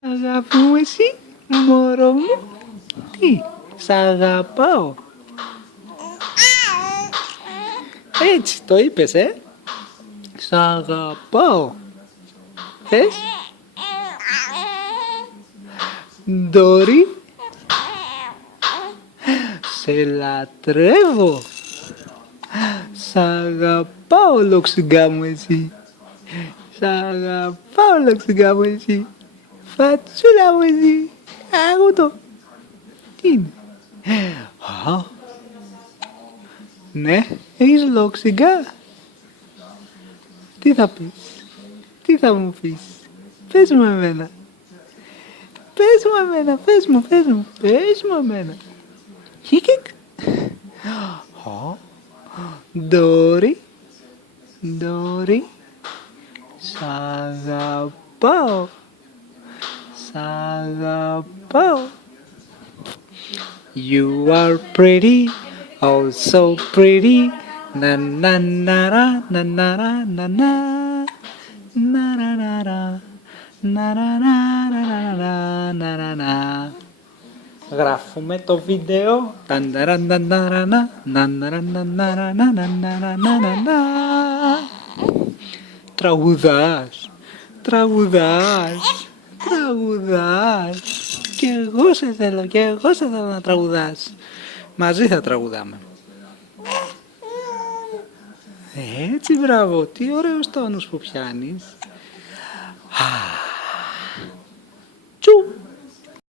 Αγάπη μου εσύ, μωρό μου, τι, σ' αγαπάω. Έτσι το είπες, σ' αγαπάω. Θες? Ντόρι, σε λατρεύω. Σ' αγαπάω, λοξιγά μου εσύ. Σ' αγαπάω, λοξιγά μου εσύ. Φατσούλα μου εσύ. Αγούτο. Τι είναι? Α, ναι, έχεις λοξιγά. Τι θα πεις? Τι θα μου πεις? Πες μου εμένα. Πες μου εμένα, πες μου. Πες μου εμένα. Χίκικ. Ντόρι, Ντόρι, σ' αγαπάω. Σ' αγαπάω. You are pretty, oh so pretty. Na na na na na na na na na na na na na na na na na na. Γράφουμε το βίντεο. Τραγουδάς, τραγουδάς, τραγουδάς. Κι εγώ σε θέλω να τραγουδάς. Μαζί θα τραγουδάμε. Έτσι, μπράβο, τι ωραίος τόνος που πιάνεις.